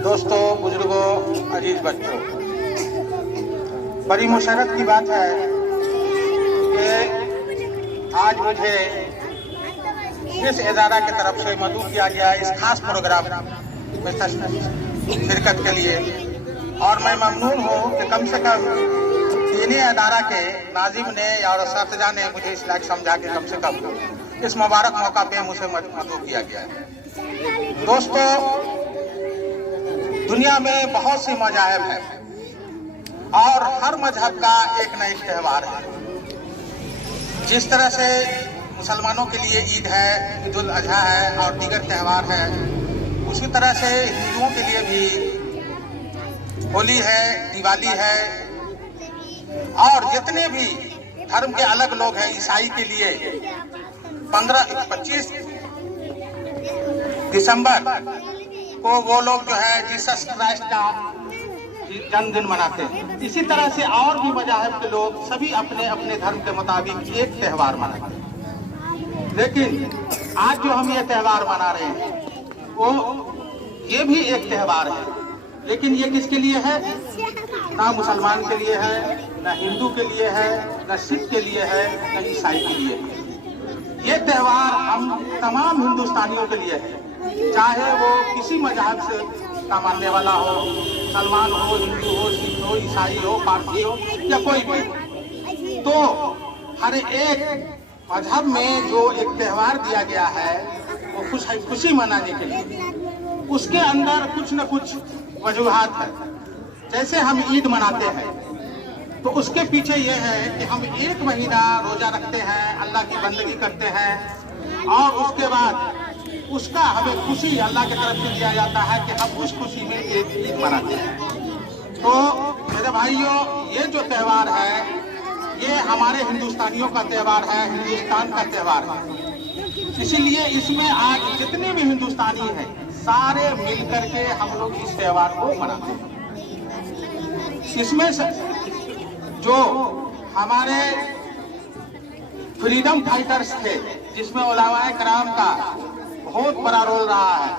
दोस्तों, बुजुर्गों, अजीज बच्चों, बड़ी मुशर्रत की बात है कि आज मुझे इस इदारा की तरफ से मदऊ किया गया इस खास प्रोग्राम में शिरकत के लिए, और मैं ममनून हूँ कि कम से कम दीनी इदारा के नाजिम ने और असातिज़ा ने मुझे इस लायक समझा कि कम से कम इस मुबारक मौका पे मुझे मदऊ किया गया है। दोस्तों, दुनिया में बहुत सी मज़ाहिब हैं और हर मजहब का एक न एक त्यौहार है। जिस तरह से मुसलमानों के लिए ईद है, ईद उल अजहा है और दीगर त्यौहार है, उसी तरह से हिंदुओं के लिए भी होली है, दिवाली है, और जितने भी धर्म के अलग लोग हैं, ईसाई के लिए 25 दिसंबर को वो लोग जो है जीसस क्राइस्ट का जन्मदिन मनाते हैं। इसी तरह से और भी मज़ाहिब के लोग सभी अपने अपने धर्म के मुताबिक एक त्यौहार मनाते हैं। लेकिन आज जो हम ये त्यौहार मना रहे हैं वो ये भी एक त्यौहार है, लेकिन ये किसके लिए है? ना मुसलमान के लिए है, ना हिंदू के लिए है, ना सिख के लिए है, ना ईसाई के लिए है। ये त्यौहार हम तमाम हिंदुस्तानियों के लिए है, चाहे वो किसी मजहब से का मानने वाला हो, मुसलमान हो, हिंदू हो, सिख हो, ईसाई हो, पारसी हो या कोई भी। तो हर एक मजहब में जो एक त्यौहार दिया गया है वो खुशी मनाने के लिए, उसके अंदर कुछ न कुछ वजूहात है। जैसे हम ईद मनाते हैं तो उसके पीछे ये है कि हम एक महीना रोजा रखते हैं, अल्लाह की बंदगी करते हैं, और उसके बाद उसका हमें खुशी अल्लाह की तरफ से दिया जाता है कि हम उस खुशी में एक ईद मनाते हैं। तो मेरे भाइयों, ये जो त्यौहार है ये हमारे हिंदुस्तानियों का त्यौहार है, हिंदुस्तान का त्यौहार है। इसीलिए इसमें आज जितने भी हिंदुस्तानी हैं सारे मिलकर के हम लोग इस त्यौहार को मनाते हैं। इसमें से जो हमारे फ्रीडम फाइटर्स थे, जिसमें उलमाए कराम का बहुत बड़ा रोल रहा है,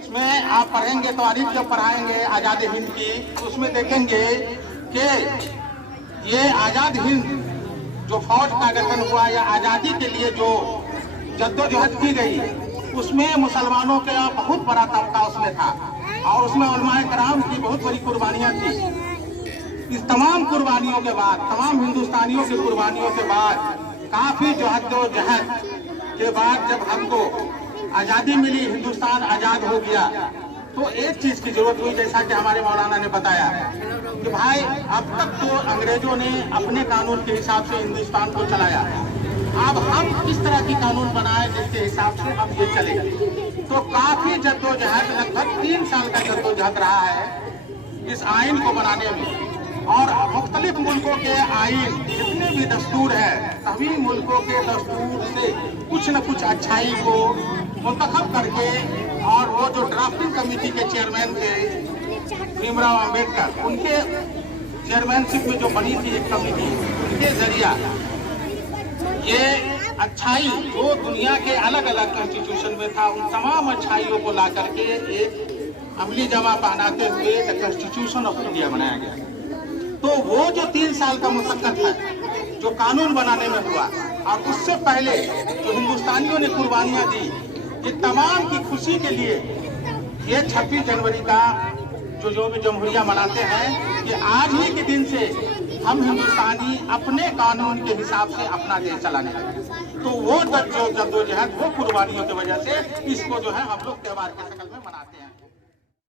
इसमें आप पढ़ेंगे तारीख जब पढ़ाएंगे आज़ाद हिंद की, तो उसमें देखेंगे कि ये आज़ाद हिंद जो फौज का गठन हुआ या आज़ादी के लिए जो जद्दोजहद की गई, उसमें मुसलमानों का बहुत बड़ा तबका उसमें था, और उसमें उलमाए कराम की बहुत बड़ी कुर्बानियाँ थी। इस तमाम कुर्बानियों के बाद, तमाम हिंदुस्तानियों की कुर्बानियों के बाद, काफ़ी जद्दोजहद के बाद जब हमको आज़ादी मिली, हिंदुस्तान आज़ाद हो गया, तो एक चीज़ की जरूरत हुई, जैसा कि हमारे मौलाना ने बताया कि भाई अब तक तो अंग्रेजों ने अपने कानून के हिसाब से हिंदुस्तान को चलाया, अब हम किस तरह की कानून बनाए जिसके हिसाब से अब ये चले। तो काफ़ी जद्दोजहद, लगभग 3 साल का जद्दोजहद रहा है इस आइन को बनाने में, और मुख्तलिफ मुल्कों के आइन जितने भी दस्तूर है, सभी मुल्कों के दस्तूर से कुछ न कुछ अच्छाई को मुंतखब करके, और वो जो ड्राफ्टिंग कमेटी के चेयरमैन थे भीमराव अंबेडकर, उनके चेयरमैनशिप में जो बनी थी एक कमेटी, उनके जरिया ये अच्छाई जो दुनिया के अलग अलग कॉन्स्टिट्यूशन में था, उन तमाम अच्छाइयों को ला करके एक अमली जमा पहनाते हुए द कॉन्स्टिट्यूशन ऑफ इंडिया बनाया गया। तो वो जो 3 साल का मुशक्कत है जो कानून बनाने में हुआ, और उससे पहले जो हिंदुस्तानियों ने कुर्बानियाँ दी, ये तमाम की खुशी के लिए ये 26 जनवरी का जो भी जमहूरिया मनाते हैं, कि आज ही के दिन से हम हिंदुस्तानी अपने कानून के हिसाब से अपना देश चलाने लगे। तो वो जद्दोजहद, वो कुर्बानियों की वजह से इसको जो है हम लोग त्यौहार के शक्ल में मनाते हैं।